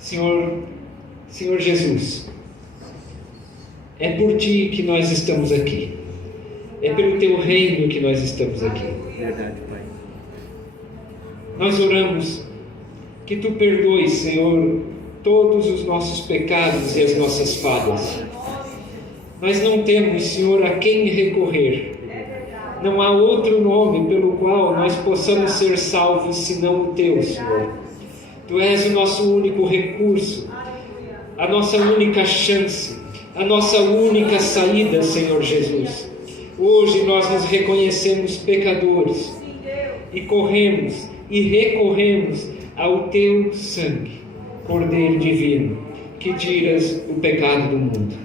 Senhor Jesus, é por Ti que nós estamos aqui. É pelo Teu reino que nós estamos aqui. Verdade, Pai. Nós oramos que Tu perdoes, Senhor, todos os nossos pecados e as nossas falhas. Nós não temos, Senhor, a quem recorrer. Não há outro nome pelo qual nós possamos ser salvos senão o Teu, Senhor. Tu és o nosso único recurso, a nossa única chance, a nossa única saída, Senhor Jesus. Hoje nós nos reconhecemos pecadores e corremos e recorremos ao Teu sangue, Cordeiro Divino, que tiras o pecado do mundo.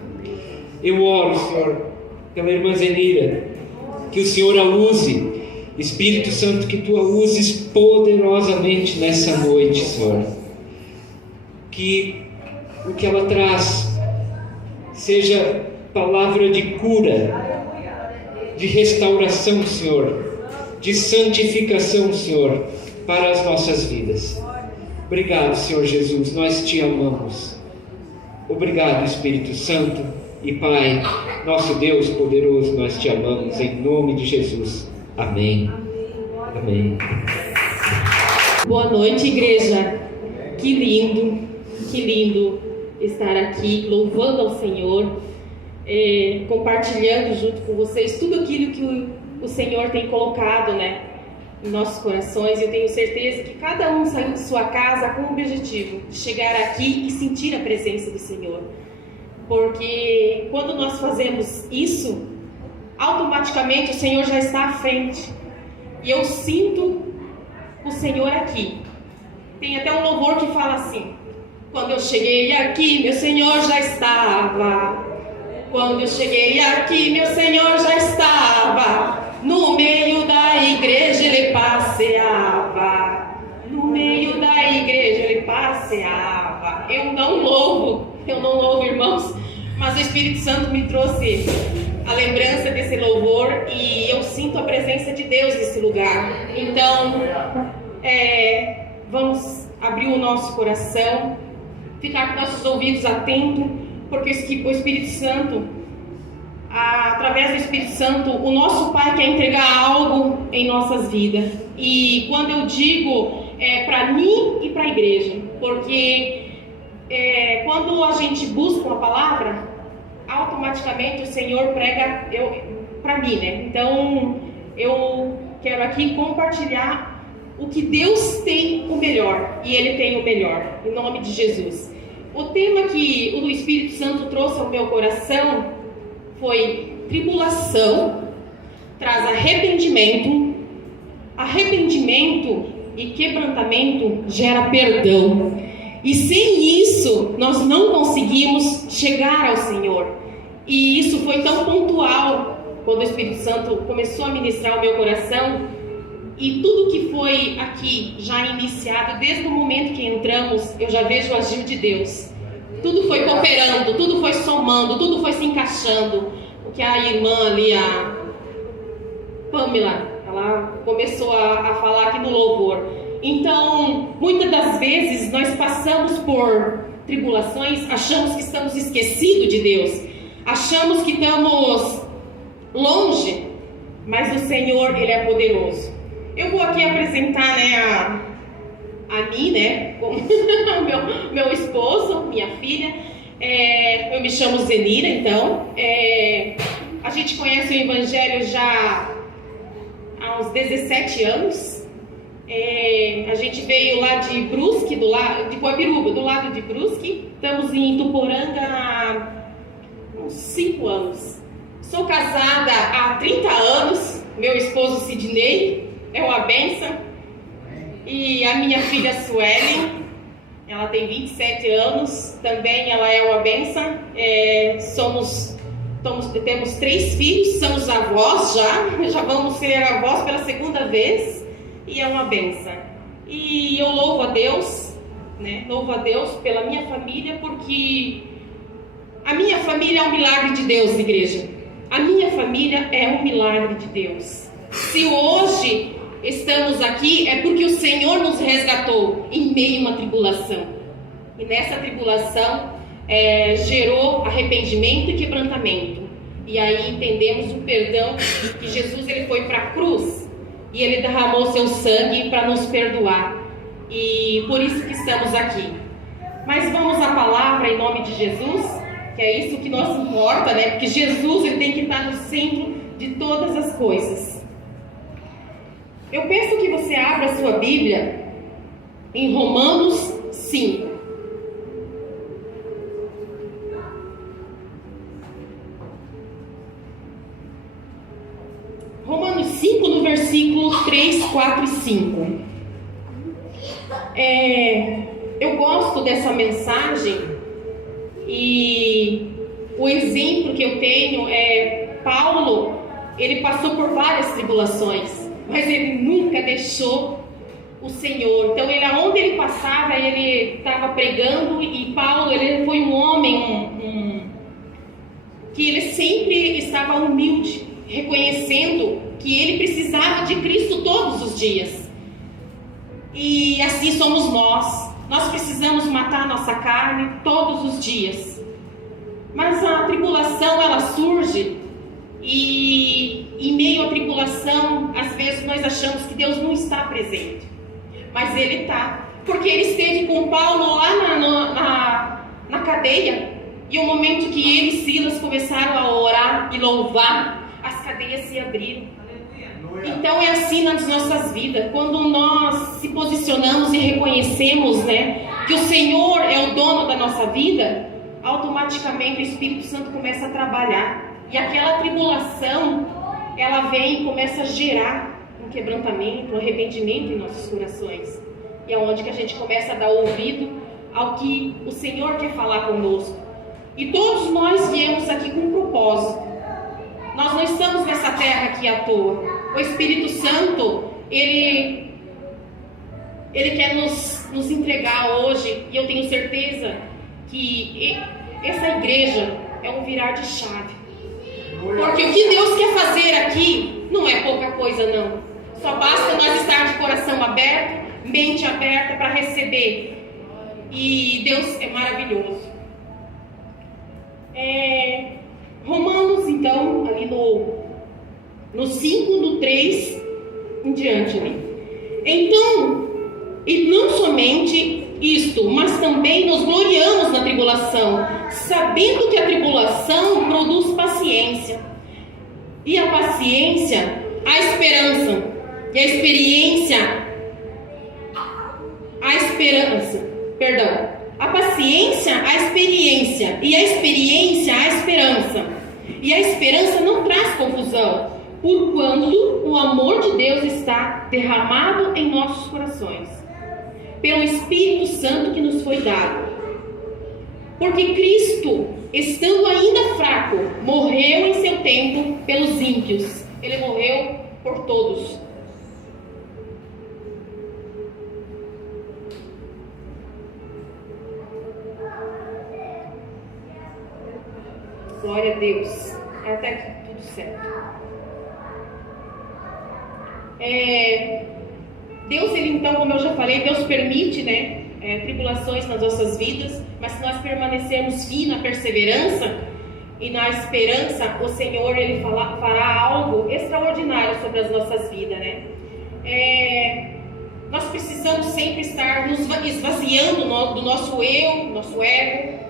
Eu oro, Senhor, pela irmã Zenira, que o Senhor a use, Espírito Santo, que Tu a uses poderosamente nessa noite, Senhor. Que o que ela traz seja palavra de cura, de restauração, Senhor, de santificação, Senhor, para as nossas vidas. Obrigado, Senhor Jesus, nós Te amamos. Obrigado, Espírito Santo e Pai, nosso Deus poderoso, nós Te amamos, em nome de Jesus. Amém. Amém. Boa noite, igreja. Que lindo estar aqui louvando ao Senhor, compartilhando junto com vocês tudo aquilo que o Senhor tem colocado, em nossos corações. Eu tenho certeza que cada um saiu de sua casa com o objetivo de chegar aqui e sentir a presença do Senhor. Porque quando nós fazemos isso, automaticamente o Senhor já está à frente. E eu sinto o Senhor aqui. Tem até um louvor que fala assim: quando eu cheguei aqui, meu Senhor já estava. Quando eu cheguei aqui, meu Senhor já estava. No meio da igreja ele passeava. No meio da igreja ele passeava. Eu não louvo, irmãos, mas o Espírito Santo me trouxe a lembrança desse louvor e eu sinto a presença de Deus nesse lugar. Então, vamos abrir o nosso coração, ficar com nossos ouvidos atentos, porque o Espírito Santo, através do Espírito Santo, o nosso Pai quer entregar algo em nossas vidas. E quando eu digo, para mim e para a igreja, porque quando a gente busca uma palavra, automaticamente o Senhor prega para mim, Então, eu quero aqui compartilhar o que Deus tem o melhor, e Ele tem o melhor, em nome de Jesus. O tema que o Espírito Santo trouxe ao meu coração foi: tribulação traz arrependimento e quebrantamento gera perdão. E sem isso, nós não conseguimos chegar ao Senhor. E isso foi tão pontual quando o Espírito Santo começou a ministrar o meu coração. E tudo que foi aqui já iniciado, desde o momento que entramos, eu já vejo o agir de Deus. Tudo foi cooperando, tudo foi somando, tudo foi se encaixando. O que a irmã ali, a Pamela, ela começou a falar aqui no louvor. Então, muitas das vezes nós passamos por tribulações, achamos que estamos esquecidos de Deus, achamos que estamos longe, mas o Senhor, Ele é poderoso. Eu vou aqui apresentar, a mim, como meu esposo, minha filha. Eu me chamo Zenira, então. A gente conhece o Evangelho já há uns 17 anos. A gente veio lá de Brusque, de Coabiruba, do lado de Brusque. Estamos em Ituporanga há uns 5 anos. Sou casada há 30 anos. Meu esposo Sidney é uma bênção. E a minha filha Sueli, ela tem 27 anos. Também ela é uma bênção. Temos 3 filhos, somos avós já vamos ser avós pela segunda vez. E é uma bênção. E eu louvo a Deus, louvo a Deus pela minha família, porque a minha família é um milagre de Deus, igreja. A minha família é um milagre de Deus. Se hoje estamos aqui, é porque o Senhor nos resgatou em meio a uma tribulação. E nessa tribulação gerou arrependimento e quebrantamento. E aí entendemos o perdão, que Jesus ele foi para a cruz e ele derramou seu sangue para nos perdoar. E por isso que estamos aqui. Mas vamos à palavra em nome de Jesus, que é isso que nos importa, né? Porque Jesus ele tem que estar no centro de todas as coisas. Eu peço que você abra a sua Bíblia em Romanos 5. Romanos 5, no versículo 3, 4 e 5. Eu gosto dessa mensagem e o exemplo que eu tenho é Paulo. Ele passou por várias tribulações, mas ele nunca deixou o Senhor. Então, aonde ele passava, ele estava pregando. E Paulo, ele foi um homem que ele sempre estava humilde, reconhecendo que ele precisava de Cristo todos os dias. E assim somos nós. Nós precisamos matar a nossa carne todos os dias. Mas a tribulação, ela surge. E em meio à tribulação, às vezes nós achamos que Deus não está presente. Mas Ele está. Porque Ele esteve com Paulo lá na cadeia. E o momento que ele e Silas começaram a orar e louvar, as cadeias se abriram. Então é assim nas nossas vidas. Quando nós se posicionamos e reconhecemos, né, que o Senhor é o dono da nossa vida, automaticamente o Espírito Santo começa a trabalhar. E aquela tribulação, ela vem e começa a gerar um quebrantamento, um arrependimento em nossos corações. E é onde que a gente começa a dar ouvido ao que o Senhor quer falar conosco. E todos nós viemos aqui com um propósito. Nós não estamos nessa terra aqui à toa. O Espírito Santo, Ele quer nos entregar hoje. E eu tenho certeza que essa igreja é um virar de chave. Porque o que Deus quer fazer aqui não é pouca coisa, não. Só basta nós estar de coração aberto, mente aberta para receber. E Deus é maravilhoso. Romanos, então, ali no 5, do 3 em diante. Né? Então, e não somente isto, mas também nos gloriamos na tribulação, sabendo que a tribulação produz paciência. E a paciência, a esperança. E a experiência, a paciência, a experiência. E a experiência, a esperança. E a esperança não traz confusão, porquanto o amor de Deus está derramado em nossos corações, pelo Espírito Santo que nos foi dado. Porque Cristo, estando ainda fraco, morreu em seu tempo pelos ímpios. Ele morreu por todos. Glória a Deus. Até aqui tudo certo. Deus, ele então, como eu já falei, Deus permite, né, tribulações nas nossas vidas, mas se nós permanecermos firmes na perseverança e na esperança, o Senhor, ele fará algo extraordinário sobre as nossas vidas, né? Nós precisamos sempre estar nos esvaziando do nosso eu, nosso ego,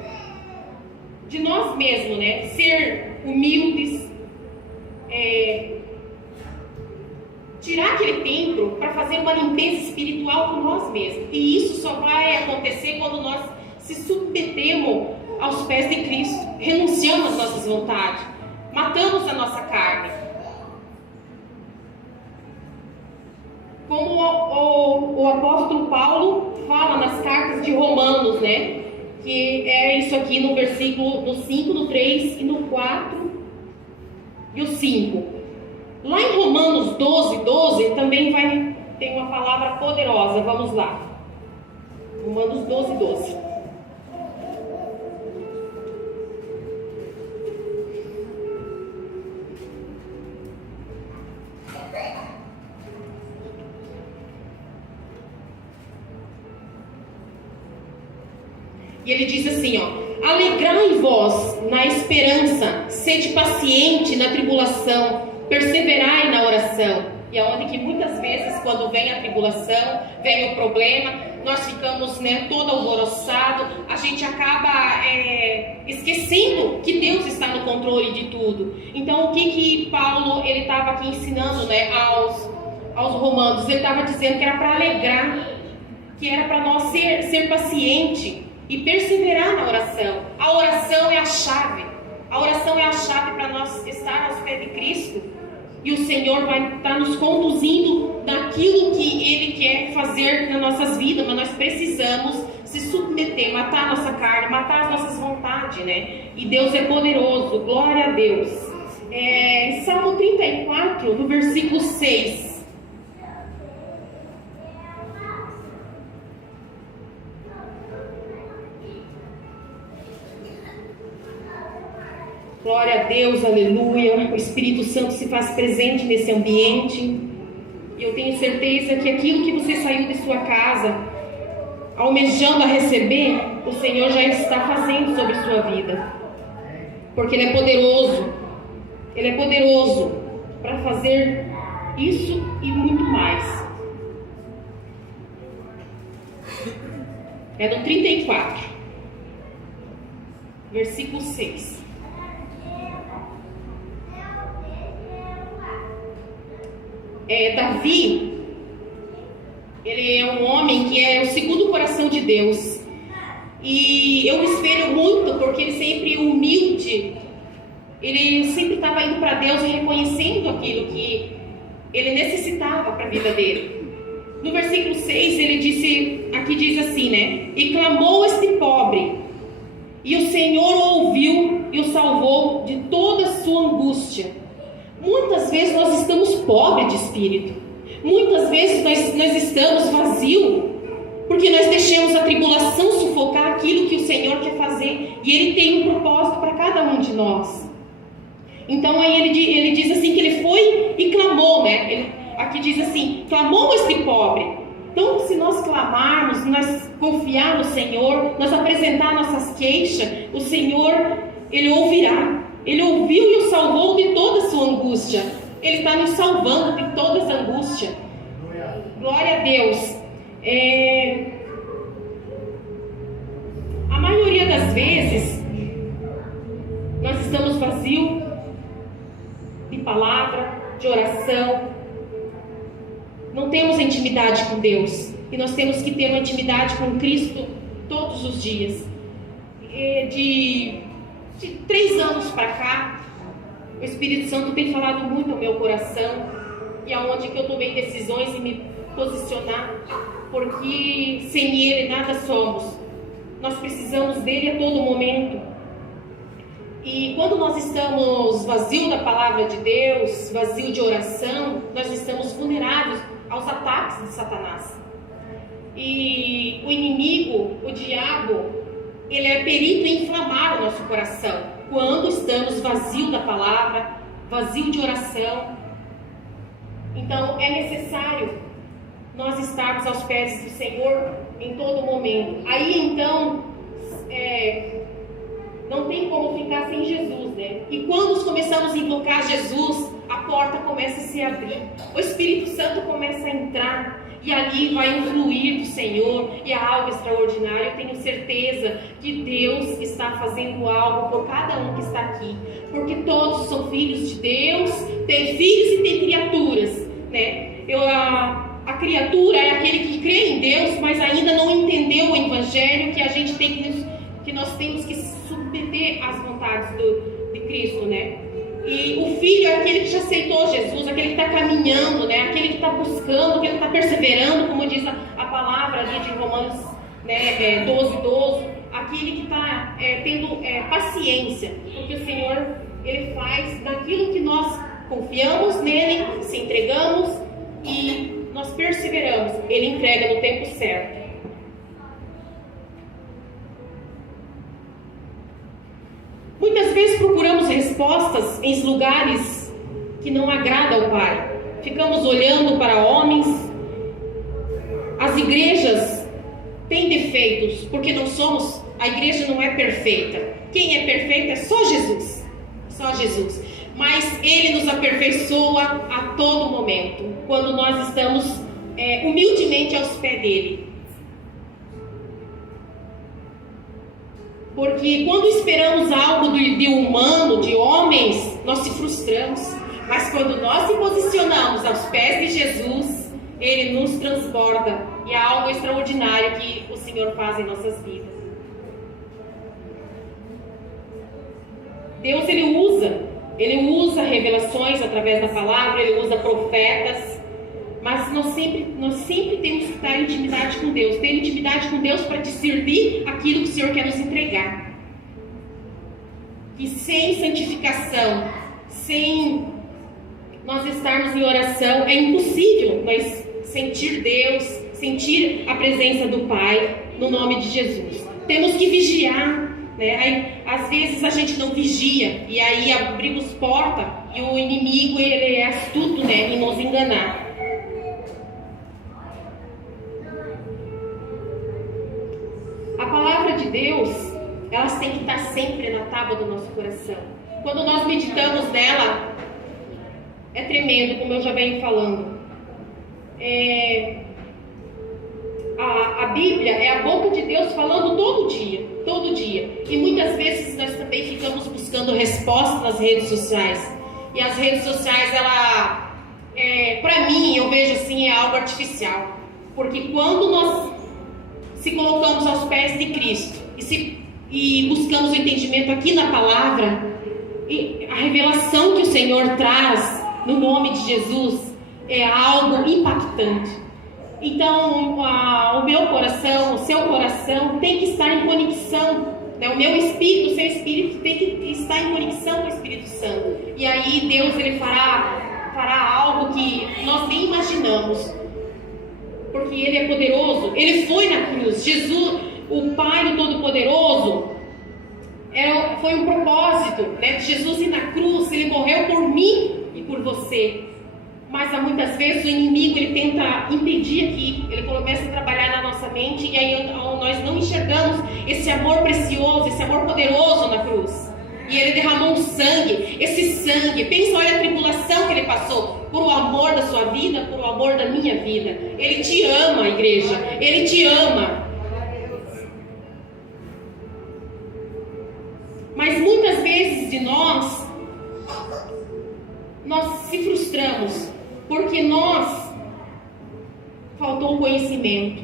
de nós mesmos, né? Ser humildes, tirar aquele tempo para fazer uma limpeza espiritual por nós mesmos. E isso só vai acontecer quando nós se submetemos aos pés de Cristo, renunciamos às nossas vontades, matamos a nossa carne. Como o apóstolo Paulo fala nas cartas de Romanos, né? Que é isso aqui no versículo no 5, no 3 e no 4 e o 5. Lá em Romanos 12 também tem uma palavra poderosa. Vamos lá. Romanos 12. E ele diz assim, ó: alegrai-vos na esperança, sede paciente na tribulação, perseverai na oração. E aonde que muitas vezes, quando vem a tribulação, vem o problema, nós ficamos, todo alvoroçado, a gente acaba esquecendo que Deus está no controle de tudo. Então, o que Paulo ele estava aqui ensinando, aos romanos? Ele estava dizendo que era para alegrar, que era para nós ser paciente e perseverar na oração. A oração é a chave. A oração é a chave para nós estar aos pés de Cristo. E o Senhor vai estar nos conduzindo daquilo que Ele quer fazer nas nossas vidas. Mas nós precisamos se submeter, matar a nossa carne, matar as nossas vontades, E Deus é poderoso, glória a Deus. Salmo 34, no versículo 6. Glória a Deus, aleluia. O Espírito Santo se faz presente nesse ambiente. E eu tenho certeza que aquilo que você saiu de sua casa, almejando a receber, o Senhor já está fazendo sobre sua vida. Porque Ele é poderoso. Ele é poderoso para fazer isso e muito mais. É no 34, versículo 6. Davi, ele é um homem que é o segundo coração de Deus. E eu me espelho muito, porque ele sempre humilde, ele sempre estava indo para Deus e reconhecendo aquilo que ele necessitava para a vida dele. No versículo 6, ele diz assim, e clamou este pobre, e o Senhor o ouviu e o salvou de toda a sua angústia. Muitas vezes nós estamos pobres de espírito. Muitas vezes nós estamos vazios, porque nós deixamos a tribulação sufocar aquilo que o Senhor quer fazer. E Ele tem um propósito para cada um de nós. Então aí ele diz assim que ele foi e clamou, aqui diz assim, clamou este pobre. Então se nós clamarmos, nós confiar no Senhor, nós apresentar nossas queixas, o Senhor, Ele ouvirá. Ele ouviu e o salvou de toda a sua angústia. Ele está nos salvando de toda essa angústia. Glória a Deus. A maioria das vezes, nós estamos vazios de palavra, de oração. Não temos intimidade com Deus. E nós temos que ter uma intimidade com Cristo todos os dias. De 3 anos para cá, o Espírito Santo tem falado muito ao meu coração, e aonde que eu tomei decisões em me posicionar, porque sem Ele nada somos. Nós precisamos dele a todo momento. E quando nós estamos vazios da palavra de Deus, vazios de oração, nós estamos vulneráveis aos ataques de Satanás. E o inimigo, o diabo, ele é perito em inflamar o nosso coração quando estamos vazios da palavra, vazios de oração. Então é necessário nós estarmos aos pés do Senhor em todo momento. Aí então não tem como ficar sem Jesus, E quando começamos a invocar Jesus, a porta começa a se abrir, o Espírito Santo começa a entrar. E ali vai um fluir do Senhor, e é algo extraordinário. Eu tenho certeza que Deus está fazendo algo por cada um que está aqui, porque todos são filhos de Deus, tem filhos e tem criaturas, A criatura é aquele que crê em Deus, mas ainda não entendeu o Evangelho, que a gente que nós temos que submeter às vontades de Cristo, E o filho é aquele que já aceitou Jesus, aquele que está caminhando, aquele que está buscando, aquele que está perseverando, como diz a palavra ali de Romanos 12, aquele que está tendo paciência, porque o Senhor, Ele faz daquilo que nós confiamos nele, se entregamos e nós perseveramos, Ele entrega no tempo certo. Muitas vezes procuramos respostas em lugares que não agradam ao Pai. Ficamos olhando para homens. As igrejas têm defeitos, porque não somos a A igreja não é perfeita. Quem é perfeito é só Jesus. Só Jesus. Mas Ele nos aperfeiçoa a todo momento, quando nós estamos humildemente aos pés dEle. Porque quando esperamos algo de humano, de homens, nós se frustramos. Mas quando nós se posicionamos aos pés de Jesus, Ele nos transborda. E é algo extraordinário que o Senhor faz em nossas vidas. Deus, Ele usa revelações através da palavra, Ele usa profetas. Mas nós sempre temos que estar em intimidade com Deus. Ter intimidade com Deus para discernir aquilo que o Senhor quer nos entregar. E sem santificação, sem nós estarmos em oração, é impossível nós sentir Deus, sentir a presença do Pai, no nome de Jesus. Temos que vigiar, né? Aí, às vezes a gente não vigia, e aí abrimos porta, e o inimigo, ele é astuto, né, em nos enganar. A palavra de Deus, elas têm que estar sempre na tábua do nosso coração. Quando nós meditamos nela, é tremendo, como eu já venho falando. A Bíblia é a boca de Deus falando todo dia. E muitas vezes nós também ficamos buscando respostas nas redes sociais. E as redes sociais, para mim, eu vejo assim, é algo artificial. Porque quando nós se colocamos aos pés de Cristo e buscamos o entendimento aqui na palavra, e a revelação que o Senhor traz no nome de Jesus é algo impactante. Então, o meu coração, o seu coração tem que estar em conexão, né? O meu espírito, o seu espírito tem que estar em conexão com o Espírito Santo. E aí Deus, Ele fará algo que nós nem imaginamos. Porque Ele é poderoso. Ele foi na cruz. Jesus, o Pai do Todo-Poderoso, foi um propósito, né, de Jesus ir na cruz. Ele morreu por mim e por você. Mas muitas vezes o inimigo, ele tenta impedir aqui. Ele começa a trabalhar na nossa mente, e aí nós não enxergamos esse amor precioso, esse amor poderoso na cruz. E Ele derramou um sangue. Esse sangue, pensa, olha a tribulação que Ele passou, por o amor da sua vida, por o amor da minha vida. Ele te ama, igreja. Ele te ama. Mas muitas vezes de nós se frustramos, porque faltou conhecimento.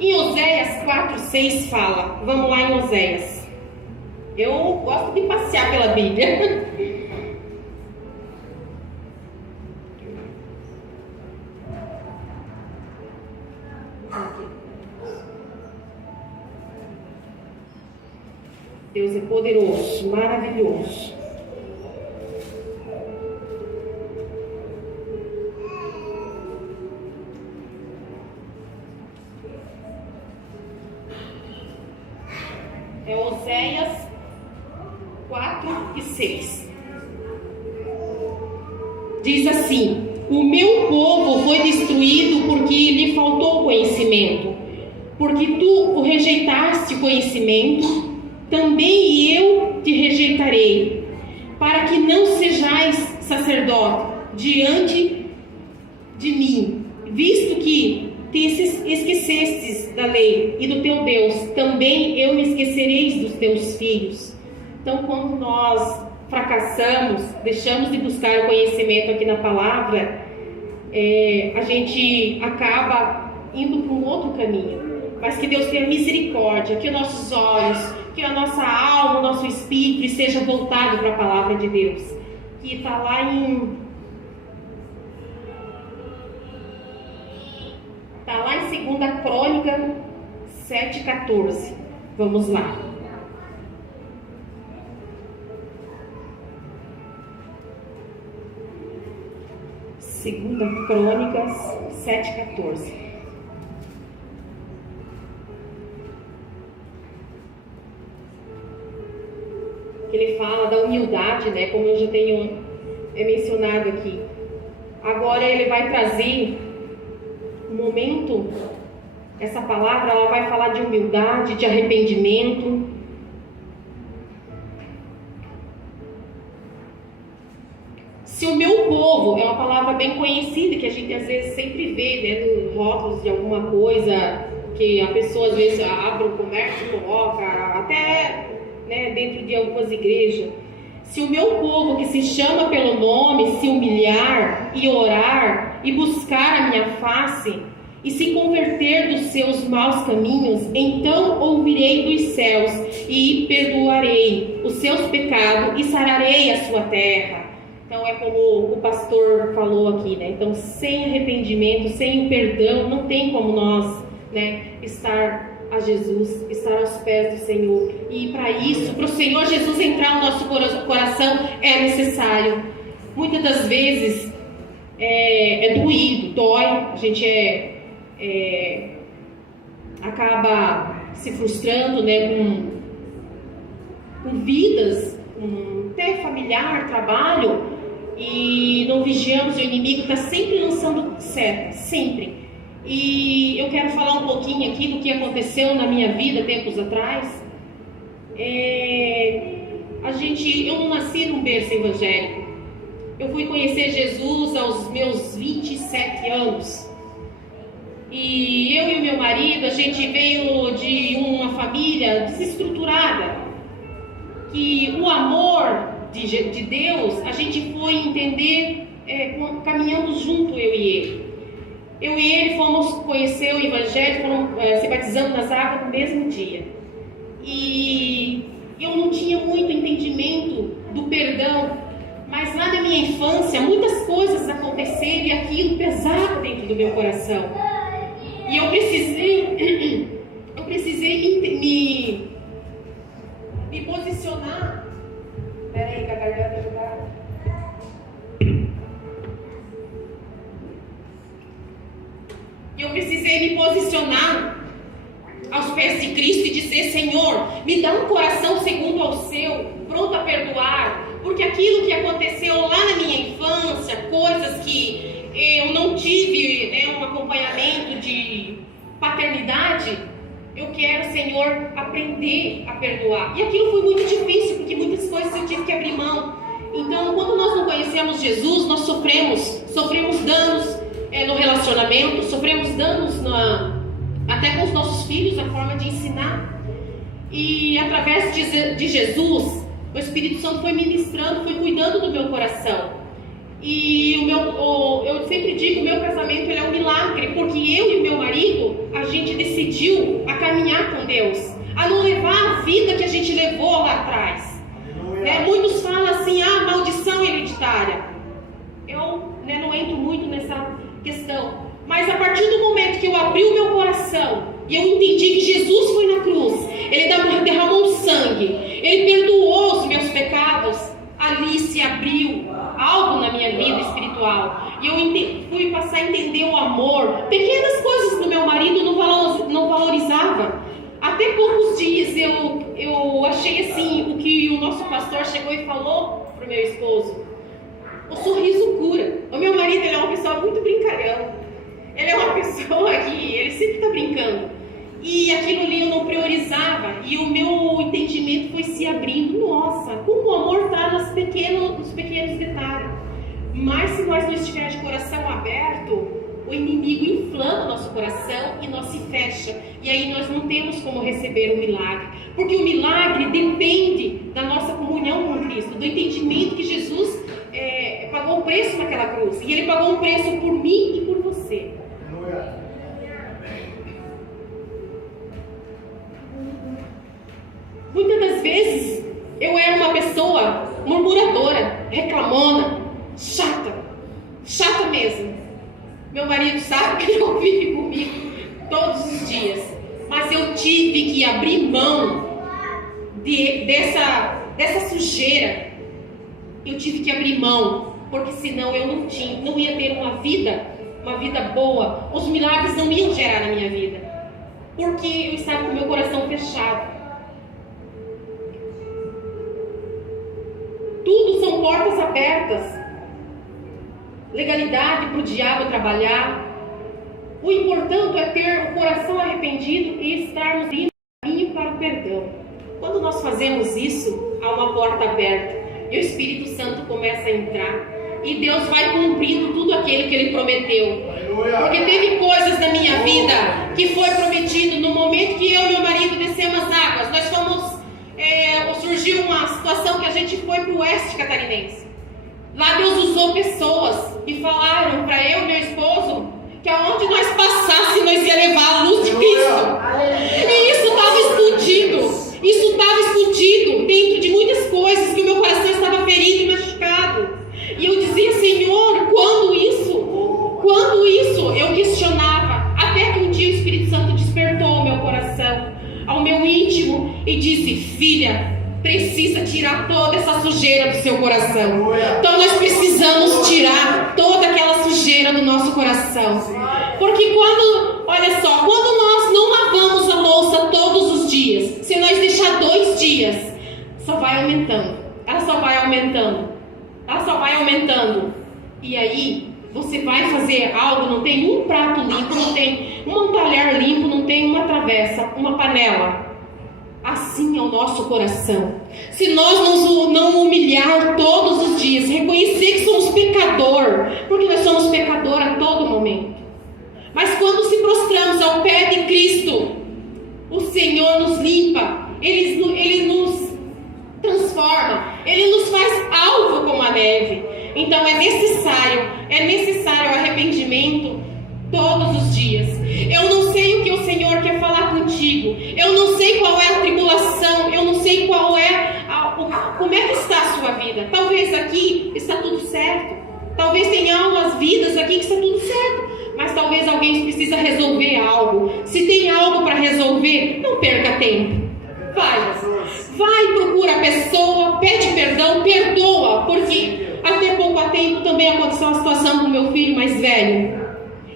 Em Oséias 4:6 fala, vamos lá em Oséias. Eu gosto de passear pela Bíblia. Deus é poderoso, maravilhoso. É Oséias 4:6. Diz assim: o meu povo foi destruído porque lhe faltou conhecimento. Porque tu o rejeitaste conhecimento, também eu te rejeitarei, para que não sejais sacerdote diante de mim, visto que te esquecestes da lei e do teu Deus, também eu me esquecereis dos teus filhos. Então, quando nós fracassamos, deixamos de buscar o conhecimento aqui na palavra, a gente acaba indo para um outro caminho. Mas que Deus tenha misericórdia, que os nossos olhos, que a nossa alma, o nosso espírito esteja voltado para a palavra de Deus. Que está lá em 2 Crônica 7:14. Vamos lá. Segunda Crônicas 7:14. Ele fala da humildade, né? Como eu já tenho mencionado aqui. Agora ele vai trazer um momento. Essa palavra, ela vai falar de humildade, de arrependimento, Se o meu povo, é uma palavra bem conhecida, que a gente às vezes sempre vê, né, no rótulos de alguma coisa, que a pessoa às vezes abre um comércio e coloca, até, né, dentro de algumas igrejas. Se o meu povo, que se chama pelo nome, se humilhar e orar e buscar a minha face e se converter dos seus maus caminhos, então ouvirei dos céus e perdoarei os seus pecados e sararei a sua terra. Então é como o pastor falou aqui, né? Então, sem arrependimento, sem o perdão, não tem como nós, né, estar a Jesus, estar aos pés do Senhor. E para isso, para o Senhor Jesus entrar no nosso coração, é necessário. Muitas das vezes é doído, dói, a gente acaba se frustrando, né, com vidas, até familiar, trabalho, e não vigiamos, o inimigo está sempre lançando seta, sempre. E eu quero falar um pouquinho aqui do que aconteceu na minha vida tempos atrás. Eu não nasci num berço evangélico. Eu fui conhecer Jesus aos meus 27 anos. E eu e o meu marido, a gente veio de uma família desestruturada. Que o amor de Deus, a gente foi entender caminhando junto, eu e ele. Eu e ele fomos conhecer o Evangelho, fomos se batizando nas águas no mesmo dia. E eu não tinha muito entendimento do perdão, mas lá na minha infância, muitas coisas aconteceram e aquilo pesava dentro do meu coração. E eu precisei me posicionar. Peraí, que a garganta ajudar. Eu precisei me posicionar aos pés de Cristo e dizer: Senhor, me dá um coração segundo ao seu, pronto a perdoar, porque aquilo que aconteceu lá na minha infância, coisas que eu não tive, né, um acompanhamento de paternidade, eu quero, Senhor, aprender a perdoar. E aquilo foi muito difícil, porque muitas coisas eu tive que abrir mão. Então, quando nós não conhecemos Jesus, nós sofremos danos no relacionamento, sofremos danos até com os nossos filhos, a forma de ensinar. E através de Jesus, o Espírito Santo foi ministrando, foi cuidando do meu coração. E eu sempre digo, o meu casamento ele é um milagre, porque eu e o meu marido, a gente decidiu a caminhar com Deus, a não levar a vida que a gente levou lá atrás. Muitos falam assim, maldição hereditária. Eu não entro muito nessa questão, mas a partir do momento que eu abri o meu coração e eu entendi que Jesus foi na cruz, Ele derramou sangue, Ele perdoou os meus pecados, ali se abriu algo na minha vida espiritual. E eu fui passar a entender o amor. Pequenas coisas do meu marido não valorizava. Até poucos dias eu achei assim, o que o nosso pastor chegou e falou para o meu esposo: o sorriso cura. O meu marido ele é uma pessoa muito brincalhão. Ele é uma pessoa que ele sempre está brincando. E aquilo ali eu não priorizava. E o meu entendimento foi se abrindo. Nossa, como o amor está nos pequenos detalhes. Mas se nós não estivermos de coração aberto, o inimigo inflama o nosso coração e nós se fecha. E aí nós não temos como receber o milagre. Porque o milagre depende da nossa comunhão com Cristo, do entendimento que Jesus pagou o preço naquela cruz. E Ele pagou um preço por mim e por você. Muitas das vezes eu era uma pessoa murmuradora, reclamona, chata mesmo. Meu marido sabe que ele convive comigo todos os dias, mas eu tive que abrir mão dessa sujeira. Eu tive que abrir mão, porque senão eu não ia ter uma vida boa. Os milagres não iam gerar na minha vida, porque eu estava com o meu coração fechado. Tudo são portas abertas, legalidade para o diabo trabalhar. O importante é ter o coração arrependido e estarmos indo no caminho para o perdão. Quando nós fazemos isso, há uma porta aberta e o Espírito Santo começa a entrar. e Deus vai cumprindo tudo aquilo que Ele prometeu. Porque teve coisas na minha vida que foi prometido no momento que eu e meu marido descemos as águas. Nós fomos, surgiu uma situação que a gente foi para o oeste catarinense. Lá Deus usou pessoas e falaram para eu e meu esposo que aonde nós passássemos nós ia levar a luz de Cristo. E isso estava escondido. Isso estava escondido dentro de muitas coisas que o meu coração estava ferido e machucado. E eu dizia, Senhor, quando isso? Quando isso? Eu questionava. Até que um dia o Espírito Santo despertou o meu coração, ao meu íntimo, e disse, filha, precisa tirar toda essa sujeira do seu coração. Então nós precisamos tirar toda aquela sujeira do nosso coração. Porque olha só, quando nós não lavamos a louça todos os dias, se nós deixar 2 dias, só vai aumentando. Ela só vai aumentando. Ela só vai aumentando. E aí, você vai fazer algo, não tem um prato limpo, não tem um talher limpo, não tem uma travessa, uma panela. Assim é o nosso coração. Se nós não humilhar todos os dias, reconhecer que somos pecador, porque nós somos pecador a todo momento. Mas quando se prostramos ao pé de Cristo, o Senhor nos limpa, Ele nos transforma, Ele nos faz alvo como a neve. Então é necessário arrependimento todos os dias. Eu não sei o que o Senhor quer falar contigo. Eu não sei qual é a tribulação. Eu não sei qual é como é que está a sua vida. Talvez aqui está tudo certo. Talvez tenha algumas vidas aqui que está tudo certo. Mas talvez alguém precisa resolver algo. Se tem algo para resolver, não perca tempo. Vai, procura a pessoa, pede perdão, perdoa. Porque até pouco tempo também aconteceu uma situação com meu filho mais velho.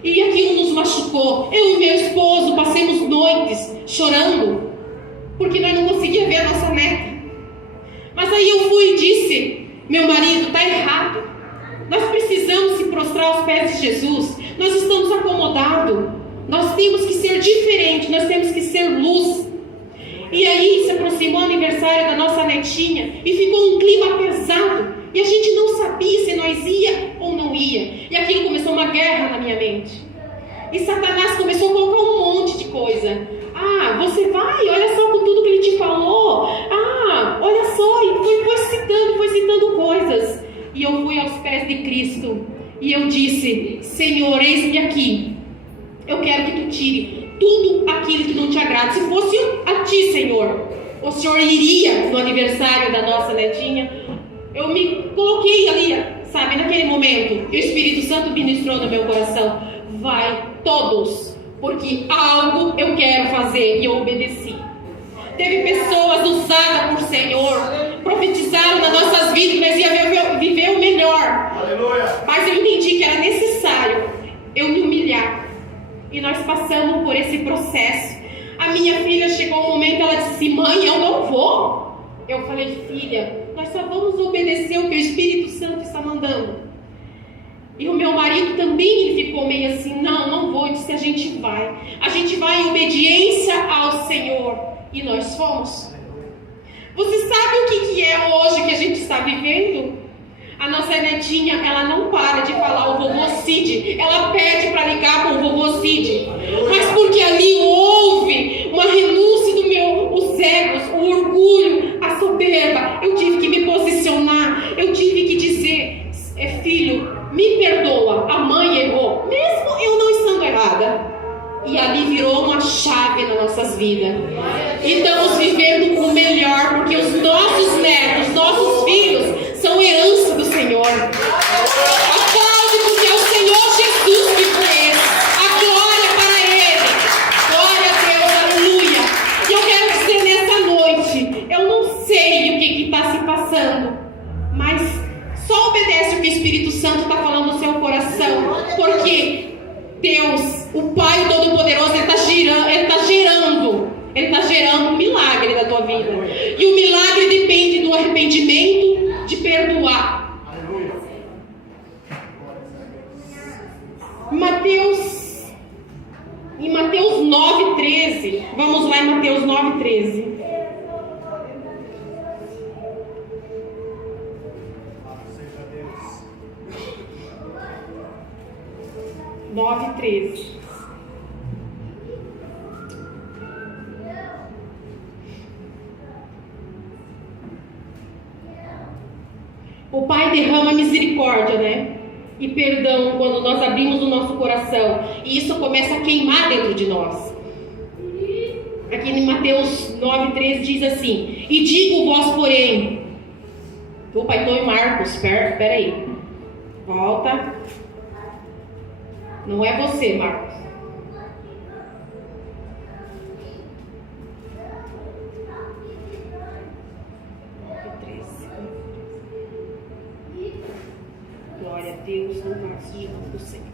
E aquilo nos machucou. Eu e meu esposo passamos noites chorando, porque nós não conseguíamos ver a nossa neta. Mas aí eu fui e disse, meu marido, está errado. Nós precisamos se prostrar aos pés de Jesus. Nós estamos acomodados. Nós temos que ser diferentes, nós temos que ser luz. E aí se aproximou o aniversário da nossa netinha e ficou um clima pesado. E a gente não sabia se nós ia ou não ia. E aquilo começou uma guerra na minha mente. E Satanás começou a colocar um monte de coisa. Ah, você vai? Olha só com tudo que ele te falou. Ah, olha só. E foi citando coisas. E eu fui aos pés de Cristo. E eu disse, Senhor, eis-me aqui. Eu quero que tu tire tudo aquilo que não te agrada. Se fosse a ti, Senhor, o Senhor iria no aniversário da nossa netinha. Eu me coloquei ali, sabe, naquele momento, e o Espírito Santo ministrou no meu coração. Vai, todos, porque algo eu quero fazer, e eu obedeci. Teve pessoas usadas por Senhor, profetizaram nas nossas vidas, mas ia viver o melhor. Aleluia. Mas eu entendi que era necessário eu me humilhar. E nós passamos por esse processo. A minha filha chegou um momento, ela disse, mãe, eu não vou. Eu falei, filha, nós só vamos obedecer o que o Espírito Santo está mandando. E o meu marido também ele ficou meio assim, não vou. Eu disse, a gente vai em obediência ao Senhor. E nós fomos. Você sabe o que é hoje que a gente está vivendo? A nossa netinha, ela não para de falar o vovô Cid. Ela pede para ligar para o vovô Cid. Mas porque ali houve uma renúncia os egos, o orgulho, a soberba. Eu tive que me posicionar. Eu tive que dizer, filho, me perdoa. A mãe errou, mesmo eu não estando errada. E ali virou uma chave nas nossas vidas. E estamos vivendo o melhor, porque os nossos netos, nossos filhos, são herança do Senhor. Aplaude, porque é o Senhor Jesus que fez. A glória para Ele. Glória a Deus, aleluia. E eu quero dizer nessa noite, eu não sei o que está se passando, mas só obedece o que o Espírito Santo está falando no seu coração, porque Deus, o Pai Todo-Poderoso, Ele está gerando um milagre na tua vida. E o milagre depende do arrependimento, de perdoar. Em Mateus 9,13, vamos lá em Mateus 9,13. 9:13. O Pai derrama misericórdia, né? E perdão quando nós abrimos o nosso coração. E isso começa a queimar dentro de nós. Aqui em Mateus 9:13 diz assim: e digo vós, porém. Opa, estou em Marcos, espera aí. Volta. Não é você, Marcos. Glória a Deus, louvado seja o nome do Senhor.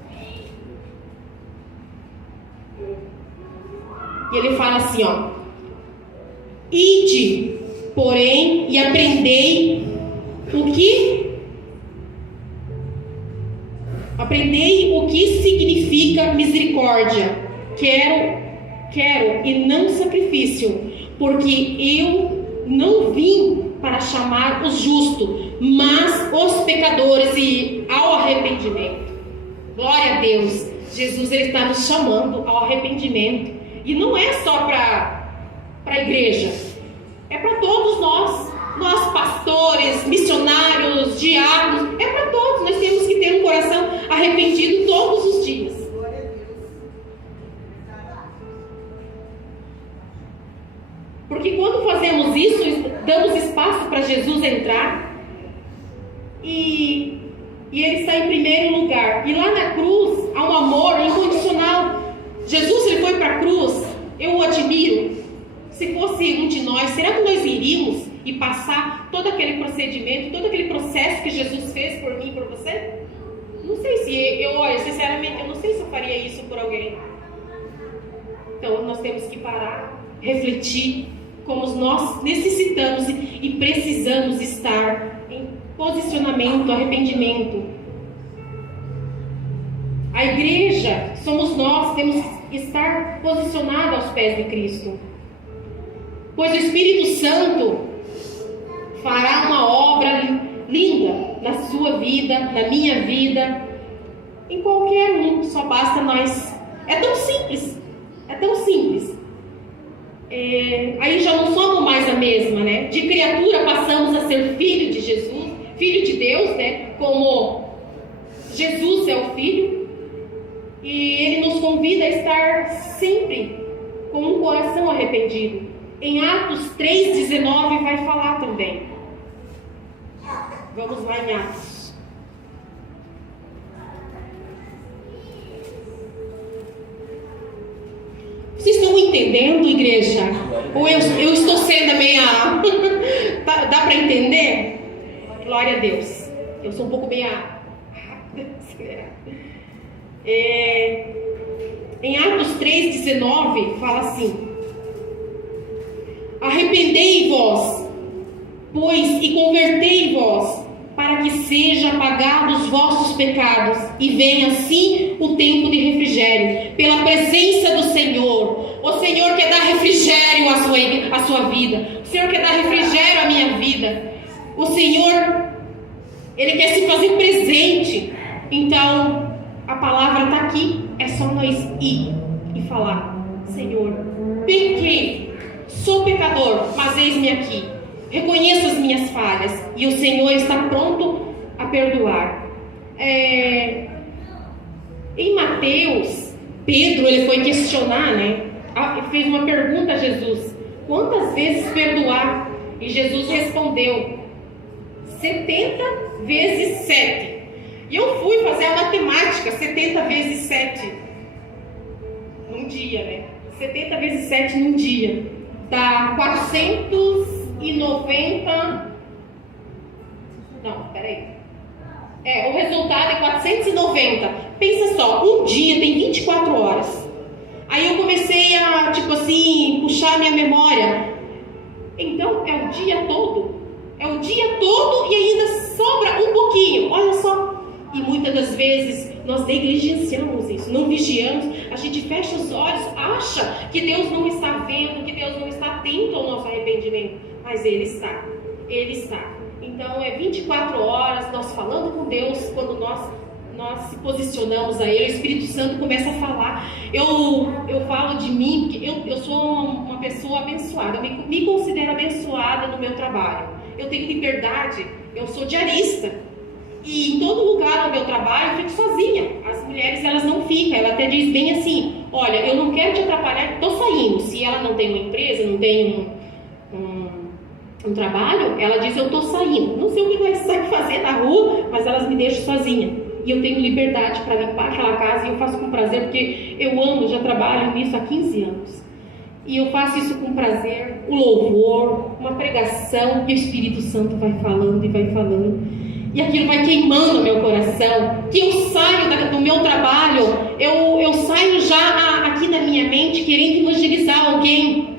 E ele fala assim, ó: ide, porém, e aprendei o que? Aprendei o que significa misericórdia. Quero e não sacrifício, porque eu não vim para chamar os justos, mas os pecadores e ao arrependimento. Glória a Deus. Jesus, ele está nos chamando ao arrependimento. E não é só para a igreja, é para todos nós pastores, missionários, diáconos, é para todos. Nós temos que ter um coração arrependido todos os dias. Porque quando fazemos isso, damos espaço para Jesus entrar e ele está em primeiro lugar. E lá na cruz há um amor incondicional. Jesus, ele foi para a cruz, eu o admiro. Se fosse um de nós, será que nós iríamos e passar todo aquele procedimento, todo aquele processo que Jesus fez por mim e por você? Não sei se olha, sinceramente, eu não sei se eu faria isso por alguém. Então nós temos que parar, refletir como nós necessitamos e precisamos estar em posicionamento, arrependimento. A igreja somos nós, temos que estar posicionados aos pés de Cristo. Pois o Espírito Santo fará uma obra linda na sua vida, na minha vida, em qualquer um, só basta nós. É tão simples, é tão simples. Aí já não somos mais a mesma, né? De criatura passamos a ser filho de Jesus, filho de Deus, né? Como Jesus é o Filho. E Ele nos convida a estar sempre com um coração arrependido. Em Atos 3,19 vai falar também. Vamos lá em Atos. Vocês estão entendendo, igreja? Ou eu estou sendo meia... Dá para entender? Glória a Deus. Eu sou um pouco meia... Em Atos 3,19 fala assim: arrependei-vos, pois, e convertei-vos, para que sejam apagados os vossos pecados, e venha assim o tempo de refrigério, pela presença do Senhor. O Senhor quer dar refrigério à sua vida. O Senhor quer dar refrigério à minha vida. O Senhor, Ele quer se fazer presente. Então, a palavra está aqui. É só nós ir e falar: Senhor, pequei, sou pecador, mas eis-me aqui. Reconheço as minhas falhas e o Senhor está pronto a perdoar. Em Mateus, Pedro, ele foi questionar, né? Ele fez uma pergunta a Jesus: quantas vezes perdoar? E Jesus respondeu: 70 vezes 7. E eu fui fazer a matemática: 70 vezes 7 num dia, né? 70 vezes 7 num dia dá 490. Não, peraí. O resultado é 490. Pensa só, um dia tem 24 horas. Aí eu comecei a, puxar minha memória. Então, é o dia todo. É o dia todo e ainda sobra um pouquinho. Olha só. E muitas das vezes nós negligenciamos isso, não vigiamos. A gente fecha os olhos, acha que Deus não está vendo, que Deus não está atento ao nosso arrependimento. Mas Ele está. Ele está. Então, 24 horas nós falando com Deus quando nós nós se posicionamos a Ele, o Espírito Santo começa a falar. Eu falo de mim, porque eu sou uma pessoa abençoada, eu me considero abençoada no meu trabalho. Eu tenho liberdade, eu sou diarista. E em todo lugar onde eu trabalho, eu fico sozinha. As mulheres, elas não ficam. Ela até diz bem assim: olha, eu não quero te atrapalhar, estou saindo. Se ela não tem uma empresa, não tem um trabalho, ela diz: eu estou saindo. Não sei o que vai fazer na rua, mas elas me deixam sozinha. E eu tenho liberdade para limpar aquela casa, e eu faço com prazer, porque eu amo, já trabalho nisso há 15 anos. E eu faço isso com prazer, o louvor, uma pregação, e o Espírito Santo vai falando e vai falando. E aquilo vai queimando o meu coração, que eu saio do meu trabalho, eu saio já aqui na minha mente querendo evangelizar alguém,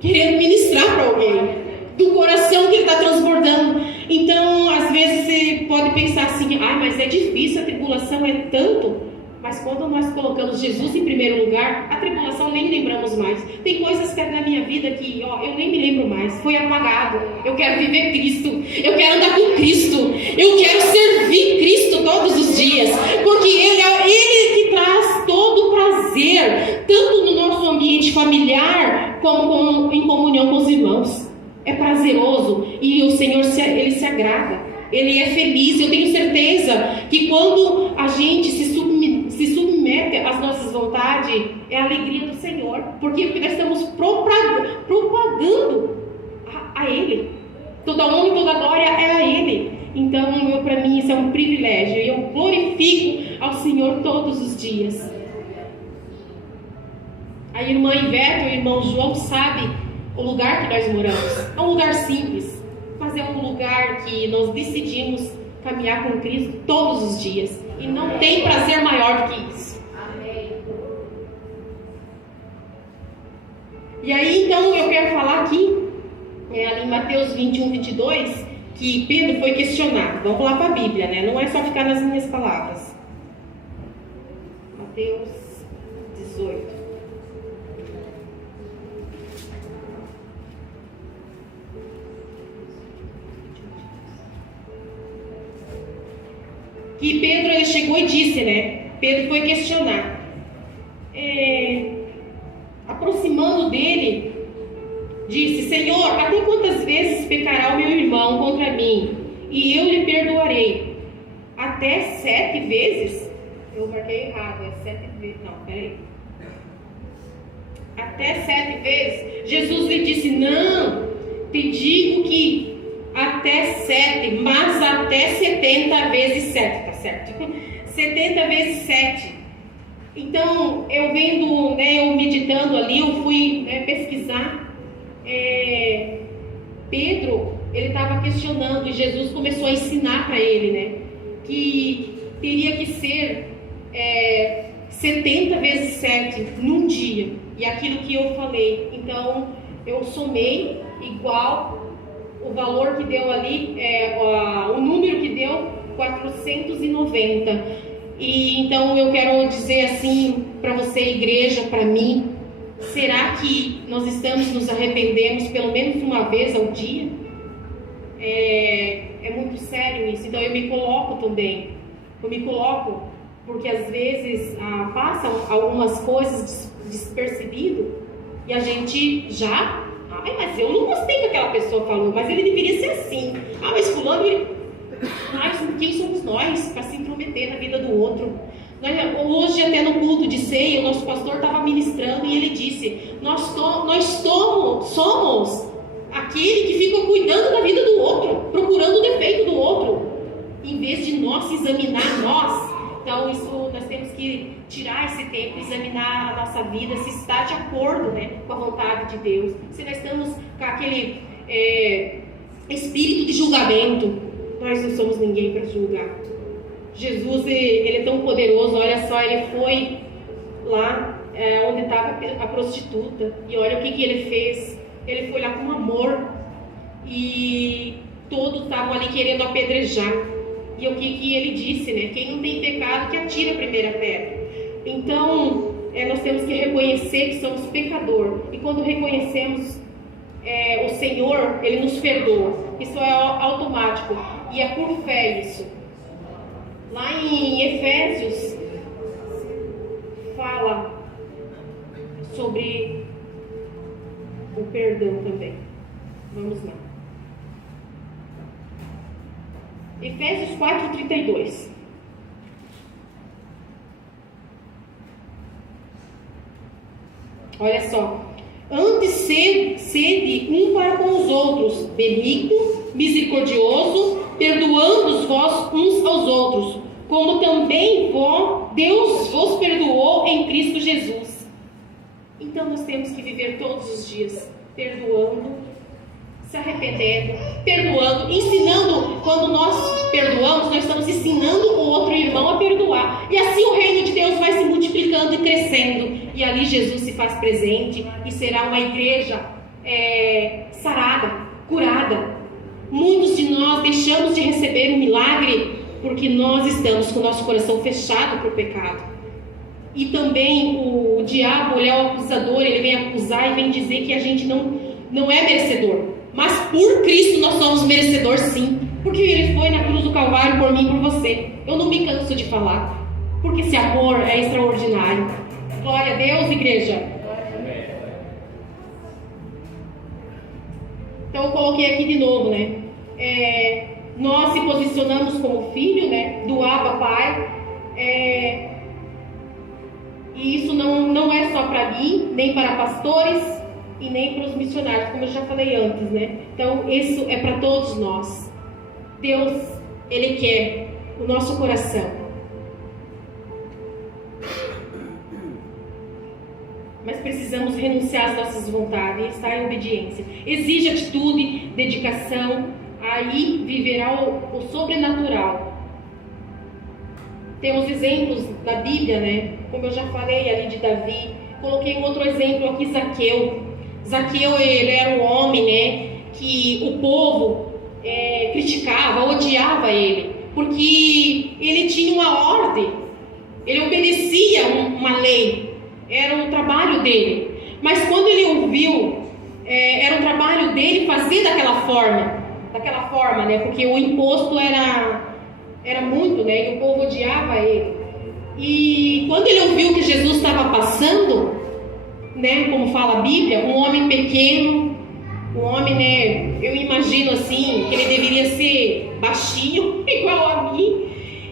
querendo ministrar para alguém, do coração que ele está transbordando. Então, às vezes você pode pensar assim: mas é difícil, a tribulação é tanto. Mas quando nós colocamos Jesus em primeiro lugar, a tribulação nem lembramos mais. Tem coisas que é na minha vida que eu nem me lembro mais. Foi apagado. Eu quero viver Cristo. Eu quero andar com Cristo. Eu quero servir Cristo todos os dias. Porque Ele é Ele que traz todo o prazer, tanto no nosso ambiente familiar, como em comunhão com os irmãos. É prazeroso. E o Senhor, Ele se agrada. Ele é feliz. Eu tenho certeza que quando a gente se submete às nossas vontades, é a alegria do Senhor. Por quê? Porque nós estamos propagando a Ele. Toda honra e toda glória é a Ele. Então, para mim, isso é um privilégio. E eu glorifico ao Senhor todos os dias. A irmã Ivete e o irmão João sabem o lugar que nós moramos. É um lugar simples, mas é um lugar que nós decidimos caminhar com Cristo todos os dias. E não tem prazer maior do que isso. Amém. E aí, então, eu quero falar aqui, ali em Mateus 21, 22, que Pedro foi questionado. Vamos lá para a Bíblia, né? Não é só ficar nas minhas palavras. Mateus 18. Que Pedro, ele chegou e disse, né? Pedro foi questionar. Aproximando dele, disse: Senhor, até quantas vezes pecará o meu irmão contra mim, e eu lhe perdoarei? Até 7 vezes? Eu marquei errado, é 7 vezes. Não, peraí. Até 7 vezes? Jesus lhe disse: não, te digo que até 7, mas até 70 vezes 7, tá certo? 70 vezes 7. Então, eu vendo, eu meditando ali, eu fui pesquisar. Pedro, ele estava questionando, e Jesus começou a ensinar para ele, né? Que teria que ser 70 vezes 7 num dia. E aquilo que eu falei. Então, eu somei igual o valor que deu ali, o número que deu, 490. E então eu quero dizer assim para você, igreja, para mim: será que nós estamos nos arrependendo pelo menos uma vez ao dia? É muito sério isso. Então eu me coloco também. Eu me coloco porque às vezes passam algumas coisas despercebido e a gente já... mas eu não gostei que aquela pessoa falou, mas ele deveria ser assim. Mas fulano... Mas quem somos nós para se intrometer na vida do outro? Hoje, até no culto de ceia, o nosso pastor estava ministrando e ele disse: nós somos aquele que fica cuidando da vida do outro, procurando o defeito do outro, em vez de nós examinar nós. Então, isso nós temos que tirar esse tempo, examinar a nossa vida, se está de acordo, com a vontade de Deus. Se nós estamos com aquele espírito de julgamento, nós não somos ninguém para julgar. Jesus, ele é tão poderoso. Olha só, ele foi lá onde estava a prostituta, e olha o que ele fez. Ele foi lá com amor, e todos estavam ali querendo apedrejar. E o que ele disse, quem não tem pecado, que atire a primeira pedra. Então, nós temos que reconhecer que somos pecador. E quando reconhecemos, o Senhor, Ele nos perdoa. Isso é automático. E é por fé isso. Lá em Efésios, fala sobre o perdão também. Vamos lá. Efésios 4:32. Olha só. Antes sede um para com os outros, benigno, misericordioso, perdoando-os vós uns aos outros, como também Deus vos perdoou em Cristo Jesus. Então nós temos que viver todos os dias perdoando, se arrependendo, perdoando, ensinando. Quando nós perdoamos, nós estamos ensinando o outro irmão a perdoar. E assim o reino de Deus vai se multiplicando e crescendo. E ali Jesus se faz presente e será uma igreja sarada, curada. Muitos de nós deixamos de receber um milagre porque nós estamos com o nosso coração fechado para o pecado. E também o diabo, ele é o acusador, ele vem acusar e vem dizer que a gente não é merecedor. Mas por Cristo nós somos merecedores, sim. Porque Ele foi na cruz do Calvário por mim e por você. Eu não me canso de falar. Porque esse amor é extraordinário. Glória a Deus, igreja. Então eu coloquei aqui de novo, né? Nós se posicionamos como filho, né? Do Abba Pai. E isso não é só para mim, nem para pastores e nem para os missionários, como eu já falei antes, né? Então, isso é para todos nós. Deus, Ele quer o nosso coração. Mas precisamos renunciar às nossas vontades e estar em obediência. Exige atitude, dedicação, aí viverá o sobrenatural. Temos exemplos da Bíblia, né? Como eu já falei ali de Davi. Coloquei um outro exemplo aqui, Zaqueu. Zaqueu, ele era um homem, né, que o povo criticava, odiava ele, porque ele tinha uma ordem, ele obedecia uma lei, era o trabalho dele. Mas quando ele ouviu, era o trabalho dele fazer daquela forma, né, porque o imposto era muito, né, e o povo odiava ele. E quando ele ouviu que Jesus estava passando, né, como fala a Bíblia, um homem pequeno, um homem, né, eu imagino assim, que ele deveria ser baixinho, igual a mim,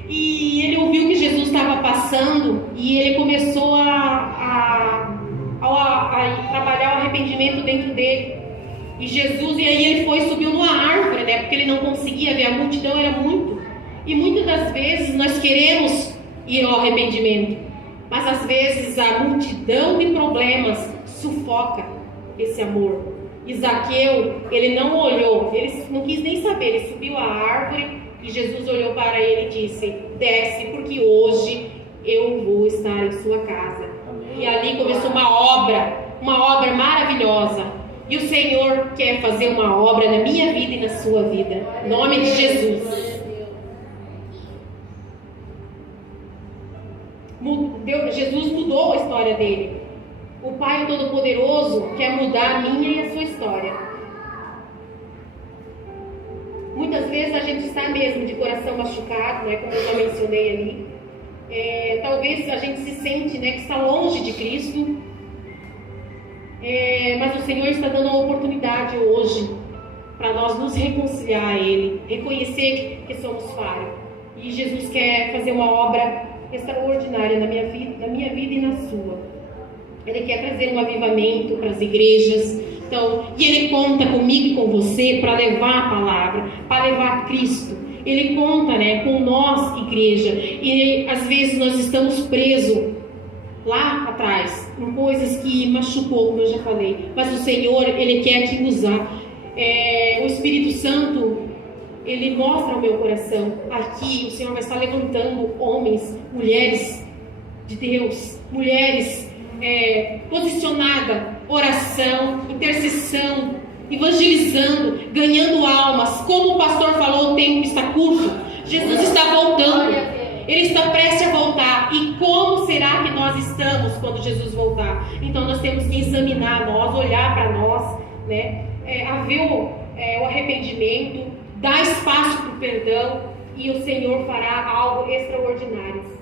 e ele ouviu que Jesus estava passando, e ele começou a trabalhar o arrependimento dentro dele, e aí ele subiu numa árvore, né, porque ele não conseguia ver, a multidão era muito, e muitas das vezes nós queremos ir ao arrependimento, mas às vezes a multidão de problemas sufoca esse amor. E Zaqueu, ele não olhou, ele não quis nem saber, ele subiu a árvore e Jesus olhou para ele e disse: desce, porque hoje eu vou estar em sua casa. Amém. E ali começou uma obra maravilhosa. E o Senhor quer fazer uma obra na minha vida e na sua vida. Em nome de Jesus. Jesus mudou a história dele. O Pai Todo-Poderoso quer mudar a minha e a sua história. Muitas vezes a gente está mesmo de coração machucado, né, como eu já mencionei ali. Talvez a gente se sente, né, que está longe de Cristo. Mas o Senhor está dando uma oportunidade hoje para nós nos reconciliar a Ele, reconhecer que somos falhos. E Jesus quer fazer uma obra extraordinária na minha vida e na sua. Ele quer trazer um avivamento para as igrejas. Então, e Ele conta comigo e com você para levar a palavra, para levar Cristo. Ele conta, né, com nós, igreja. E às vezes nós estamos presos lá atrás, em coisas que machucou, como eu já falei. Mas o Senhor, Ele quer te usar. O Espírito Santo, Ele mostra ao meu coração. Aqui o Senhor vai estar levantando homens, mulheres de Deus, mulheres posicionadas, oração, intercessão, evangelizando, ganhando almas. Como o pastor falou, o tempo está curto. Jesus está voltando. Ele está prestes a voltar. E como será que nós estamos quando Jesus voltar? Então nós temos que examinar nós, olhar para nós, né? Haver o arrependimento, dar espaço para o perdão, e o Senhor fará algo extraordinário.